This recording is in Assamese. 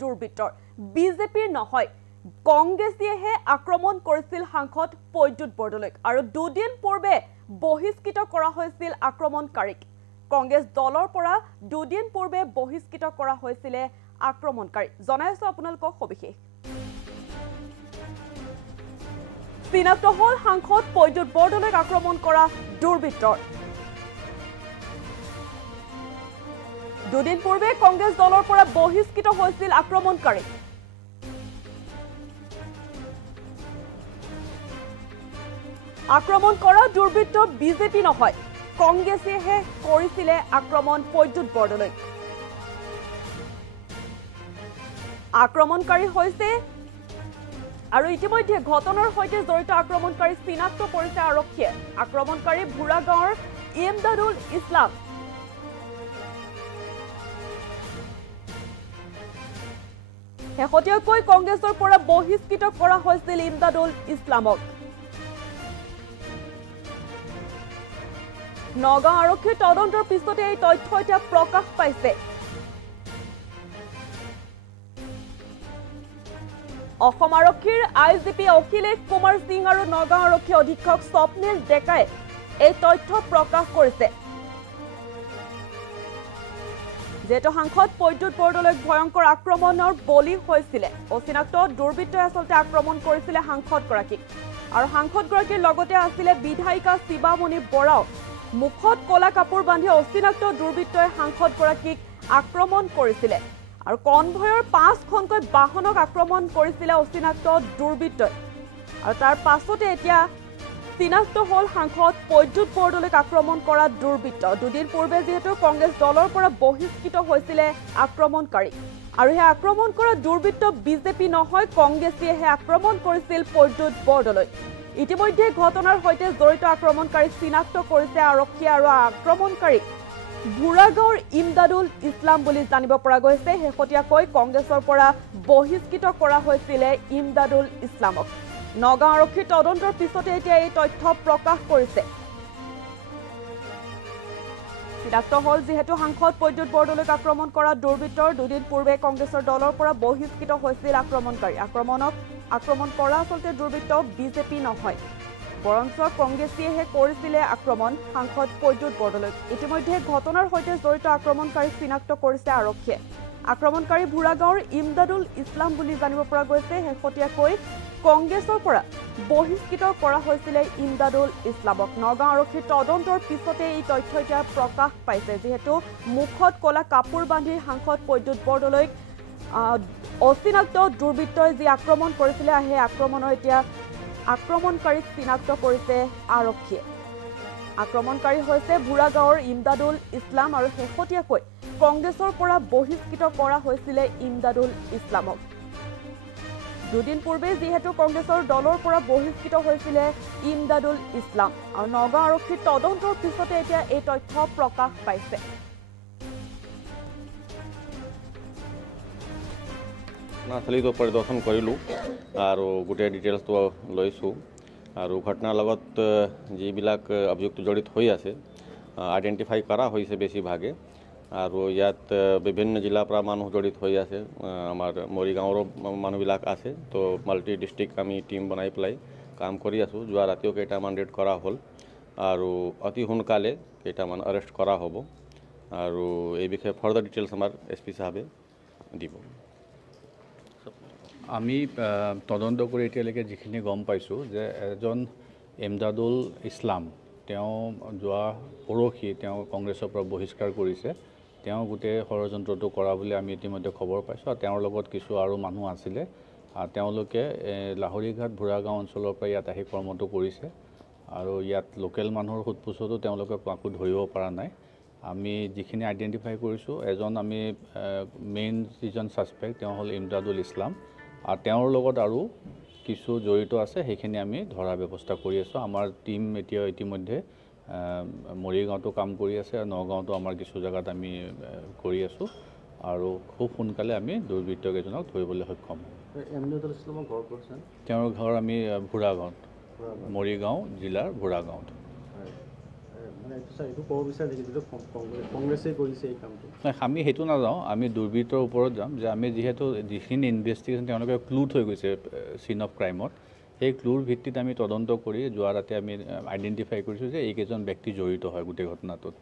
দুৰ্বৃত্তৰ বিজেপিৰ নহয় কংগ্ৰেছীয়েহে আক্ৰমণ কৰিছিল সাংসদ প্ৰদ্যুৎ বৰদলৈক আৰু দুদিন পূৰ্বে বহিষ্কৃত কৰা হৈছিল আক্ৰমণকাৰীক কংগ্ৰেছ দলৰ পৰা দুদিন পূৰ্বে বহিষ্কৃত কৰা হৈছিল আক্ৰমণকাৰী জনাইছো আপোনালোকক সবিশেষ চিনাক্ত হল সাংসদ প্ৰদ্যুৎ বৰদলৈক আক্ৰমণ কৰা দুৰ্বৃত্তৰ দুদিন পূৰ্বে কংগ্ৰেছ দলৰ পৰা বহিষ্কৃত হৈছিল আক্ৰমণকাৰী আক্ৰমণ কৰা দুৰ্বৃত্ত বিজেপি নহয় কংগ্ৰেছেহে কৰিছিল আক্ৰমণ প্ৰদ্যুৎ বৰদলৈক আক্ৰমণকাৰী হৈছে আৰু ইতিমধ্যে ঘটনাৰ সৈতে জড়িত আক্ৰমণকাৰী চিনাক্ত কৰিছে আৰক্ষীয়ে আক্ৰমণকাৰী ভুৰা গাঁৱৰ ইমদাদুল ইছলাম শেহতীয়াকৈ কংগ্ৰেছৰ পৰা বহিষ্কৃত কৰা হৈছিল ইমদাদুল ইছলামক নগাঁও আৰক্ষীৰ তদন্তৰ পিছতে এই তথ্য এতিয়া প্ৰকাশ পাইছে অসম আৰক্ষীৰ আইজিপি অখিলেশ কুমাৰ সিং আৰু নগাঁও আৰক্ষী অধীক্ষক স্বপ্নিল ডেকাই এই তথ্য প্ৰকাশ কৰিছে যেটো সাংসদ প্ৰদ্যুৎ বৰদলৈক ভয়ংকৰ আক্ৰমণৰ বলি হৈছিল অচিনাক্ত দুৰ্বৃত্তই আচলতে আক্ৰমণ কৰিছিল সাংসদগৰাকীক আৰু সাংসদগৰাকীৰ লগতে আছিল বিধায়িকা শিৱামণি বৰাও মুখত কলা কাপোৰ বান্ধি অচিনাক্ত দুৰ্বৃত্তই সাংসদগৰাকীক আক্ৰমণ কৰিছিল আৰু কনভয়ৰ 5খনকৈ বাহনক আক্ৰমণ কৰিছিল অচিনাক্ত দুৰ্বৃত্তই আৰু তাৰ পাছতে এতিয়া চিনাক্ত হল সাংসদ প্ৰদ্যুৎ বৰদলৈক আক্ৰমণ কৰা দুৰ্বৃত্ত দুদিন পূৰ্বে যেহেতু কংগ্ৰেছ দলৰ পৰা বহিষ্কৃত হৈছিল আক্ৰমণকাৰী আৰু হে আক্ৰমণ কৰা দুৰ্বৃত্ত বিজেপি নহয় কংগ্ৰেছীয়েহে আক্ৰমণ কৰিছিল প্ৰদ্যুৎ বৰদলৈক ইতিমধ্যে ঘটনাৰ সৈতে জড়িত আক্ৰমণকাৰী চিনাক্ত কৰিছে আৰক্ষী আৰু আক্ৰমণকাৰী ভুৰা গাঁৱৰ ইমদাদুল ইছলাম বুলি জানিব পৰা গৈছে শেহতীয়াকৈ কংগ্ৰেছৰ পৰা বহিষ্কৃত কৰা হৈছিল ইমদাদুল ইছলামক নগাঁও আৰক্ষীৰ তদন্তৰ পিছতে এতিয়া এই তথ্য প্ৰকাশ কৰিছে চিনাক্ত হল যেহেতু সাংসদ প্ৰদ্যুৎ বৰদলৈক আক্ৰমণ কৰা দুৰ্বৃত্তৰ দুদিন পূৰ্বে কংগ্ৰেছৰ দলৰ পৰা বহিষ্কৃত হৈছিল আক্ৰমণকাৰী আক্ৰমণ কৰা আচলতে দুৰ্বৃত্ত বিজেপি নহয় বৰঞ্চ কংগ্ৰেছীয়েহে কৰিছিল আক্ৰমণ সাংসদ প্ৰদ্যুৎ বৰদলৈক ইতিমধ্যে ঘটনাৰ সৈতে জড়িত আক্ৰমণকাৰী চিনাক্ত কৰিছে আৰক্ষীয়ে আক্ৰমণকাৰী ভুৰা গাঁৱৰ ইমদাদুল ইছলাম বুলি জানিব পৰা গৈছে শেহতীয়াকৈ কংগ্ৰেছৰ পৰা বহিষ্কৃত কৰা হৈছিল ইমদাদুল ইছলামক নগাঁও আৰক্ষীৰ তদন্তৰ পিছতে এই তথ্য এতিয়া প্ৰকাশ পাইছে যেহেতু মুখত কলা কাপোৰ বান্ধি সাংসদ প্ৰদ্যুৎ বৰদলৈক অচিনাক্ত দুৰ্বৃত্তই যি আক্ৰমণ কৰিছিল সেই আক্ৰমণৰ এতিয়া আক্ৰমণকাৰীক চিনাক্ত কৰিছে আৰক্ষীয়ে আক্ৰমণকাৰী হৈছে ভুৰা গাঁৱৰ ইমদাদুল ইছলাম আৰু শেহতীয়াকৈ কংগ্ৰেছৰ পৰা বহিষ্কৃত কৰা হৈছিল ইমদাদুল ইছলামক দুদিন পূৰ্বে যেহেতু কংগ্ৰেছৰ দলৰ পৰা বহিষ্কৃত হৈছিল ইমদাদুল ইছলাম আৰু নগাঁও আৰক্ষীৰ তদন্তৰ পিছতে এতিয়া এই তথ্য প্ৰকাশ পাইছে নাথলিটো পৰিদৰ্শন কৰিলো আৰু গোটেই ডিটেইলছটো লৈছো আৰু ঘটনাৰ লগত যিবিলাক অভিযুক্ত জড়িত হৈ আছে আইডেন্টিফাই কৰা হৈছে বেছিভাগে আৰু ইয়াত বিভিন্ন জিলাৰ পৰা মানুহ জড়িত হৈ আছে আমাৰ মৰিগাঁৱৰ মানুহবিলাক আছে তো মাল্টি ডিস্ট্ৰিক্ট আমি টিম বনাই পেলাই কাম কৰি আছো যোৱা ৰাতিও কেইটামান ৰেড কৰা হ'ল আৰু অতি সোনকালে কেইটামান আৰেষ্ট কৰা হ'ব আৰু এই বিষয়ে ফাৰ্দাৰ ডিটেইলছ আমাৰ এছপি সাহেবে দিব আমি তদন্ত কৰি এতিয়ালৈকে যিখিনি গম পাইছোঁ যে এজন ইমদাদুল ইছলাম তেওঁ যোৱা পৰহি তেওঁ কংগ্ৰেছৰ পৰা বহিষ্কাৰ কৰিছে তেওঁ গোটেই ষড়যন্ত্ৰটো কৰা বুলি আমি ইতিমধ্যে খবৰ পাইছোঁ আৰু তেওঁৰ লগত কিছু আৰু মানুহ আছিলে তেওঁলোকে লাহৰীঘাট ভুৰাগাঁও অঞ্চলৰ পৰা ইয়াত আহি কৰ্মটো কৰিছে আৰু ইয়াত লোকেল মানুহৰ সোধপোছতো তেওঁলোকে কাকো ধৰিব পৰা নাই আমি যিখিনি আইডেন্টিফাই কৰিছোঁ এজন আমি মেইন যিজন ছাছপেক্ট তেওঁ হ'ল ইমদাদুল ইছলাম আৰু তেওঁৰ লগত আৰু কিছু জড়িত আছে সেইখিনি আমি ধৰা ব্যৱস্থা কৰি আছোঁ আমাৰ টিম এতিয়া ইতিমধ্যে মৰিগাঁৱতো কাম কৰি আছে আৰু নগাঁৱতো আমাৰ কিছু জায়গাত আমি কৰি আছোঁ আৰু খুব সোনকালে আমি দুৰ্বৃত্তকেইজনক ধৰিবলৈ সক্ষম হ'ম ইমদাদুল ইছলামৰ ঘৰ ক'ত আছে তেওঁৰ ঘৰ আমি ভুৰা গাঁৱত মৰিগাঁও জিলাৰ ভুৰা গাঁৱত মানে এইটো ক'ব বিচাৰে নেকি যিটো কংগ্ৰেছে কৰিছে এই কামটো? নাই, আমি সেইটো নাযাওঁ, আমি দুৰ্বৃত্তৰ ওপৰত যাম যে আমি যিহেতু যিখিনি ইনভেষ্টিগেশ্যন তেওঁলোকে ক্লু থৈ গৈছে চিন অফ ক্ৰাইমত, সেই ক্লুৰ ভিত্তিত আমি তদন্ত কৰি যোৱা ৰাতি আমি আইডেণ্টিফাই কৰিছোঁ যে এইকেইজন ব্যক্তি জড়িত হয় গোটেই ঘটনাটোত।